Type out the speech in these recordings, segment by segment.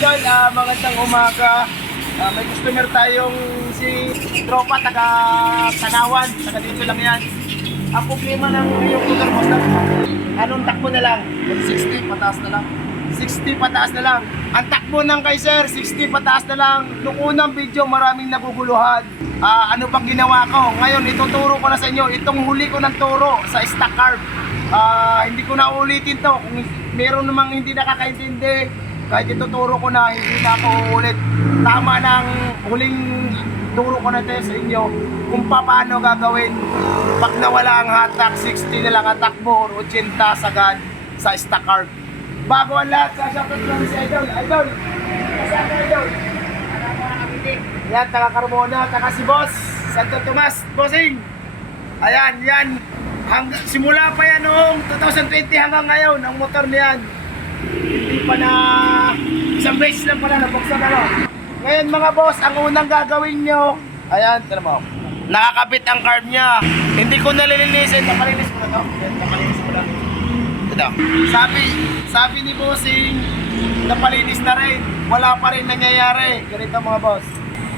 idol, ah, magandang umaga. Ah, may customer tayong si Tropa, taga Tanawan, taga dito lang yan. Ang problema ng yung motor mo, anong takbo na lang? 60, pataas na lang. 60 pataas na lang. Ang takbo ng kay sir, 60 pataas na lang. Noong unang video, maraming naguguluhan. Ah, ano pang ginawa ko? Ngayon, ituturo ko na sa inyo. Itong huli ko ng turo sa stock carb. Ah, hindi ko na ulitin to. Kung meron namang hindi nakakaintindi, kahit ituturo ko na, hindi na ako uulit. Tama ng huling turo ko na tayo sa inyo kung paano gagawin pag nawala ang hatak, 60 na lang ang takbo or 80 sagad sa stock carb. Bago ang lahat, sasakot lang si Idol. Idol! Kasama Idol! Yan, taga Carmona, taga si Boss, Santo Tomas, Bossing! Ayan, yan. Hang, simula pa yan noong 2020 hanggang ngayon, ang motor niyan. Hindi pa na isang beses lang pala nabuksan ano. Ngayon mga boss, ang unang gagawin nyo, ayan, tira mo. Nakakabit ang carb niya. Hindi ko nalilinisin. Napalinis ko na to. Ayan, napalinis ko na. Ito. Sabi, sabi ni Bossing, napalinis na rin. Wala pa rin nangyayari. Ganito mga boss.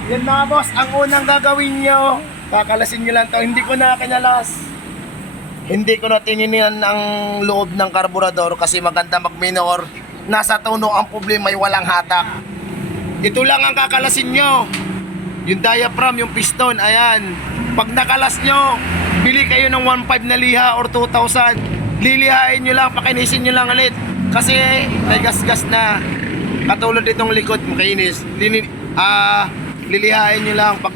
Yan mga boss, ang unang gagawin nyo, kakalasin nyo lang to. Hindi ko na kinalas. Hindi ko na tininihan ang loob ng karburador kasi maganda mag-minor. Nasa tono ang problema ay walang hatak. Ito lang ang kakalasin nyo. Yung diaphragm, yung piston, ayan. Pag nakalas nyo, bili kayo ng 1.5 na liha or 2,000. Lilihain nyo lang, pakinisin nyo lang ulit. Kasi may gas-gas na. Katulad itong likod, makinis. Lini, ah, lilihain nyo lang. Pag,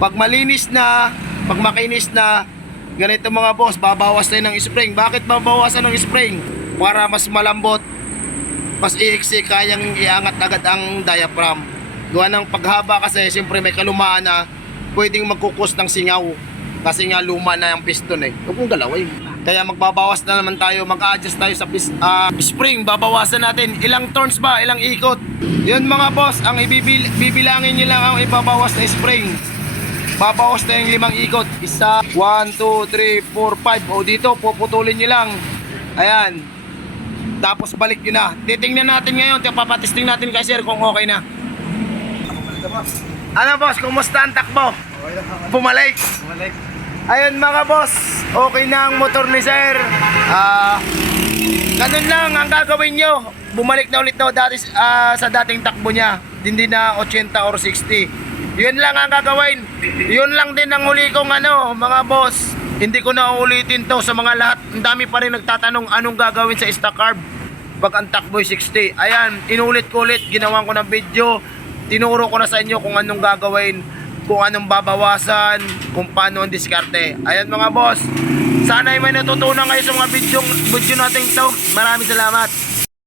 pag malinis na, pag makinis na, ganito mga boss, babawas tayo ng spring. Bakit babawasan ng spring? Para mas malambot, mas iiksi, kayang iangat agad ang diaphragm. Gawa ng paghaba kasi siyempre may kalumaan na pwedeng magkukos ng singaw. Kasi nga luma na ang piston eh. Huwag mong galawin. Kaya magbabawas na naman tayo, mag-adjust tayo sa pis, ah, spring. Babawasan natin. Ilang turns ba? Ilang ikot? Yun mga boss, ang ibibil, bibilangin nyo lang ang ibabawas na spring. Babawas na yung limang ikot. Isa, 1, 2, 3, 4, 5. O dito, puputulin nyo lang. Ayan. Tapos balik nyo na. Titingnan natin ngayon. Papatesting natin kay sir kung okay na. Ano boss, kumusta ang takbo? Bumalik. Ayun mga boss, okay na ang motor ni sir. Ah, ganun lang ang gagawin nyo. Bumalik na ulit daw dati, ah, sa dating takbo niya. Hindi na 80 or 60. Yun lang ang gagawin. Yun lang din ang huli kong ano, mga boss. Hindi ko na ulitin to sa mga lahat. Ang dami pa rin nagtatanong anong gagawin sa stock carb pag ang takbo ay 60. Ayan, inulit ko ulit, ginawan ko ng video. Tinuro ko na sa inyo kung anong gagawin, kung anong babawasan, kung paano ang diskarte. Ayan mga boss, sana ay may natutunan kayo sa mga video, video natin ito. Maraming salamat.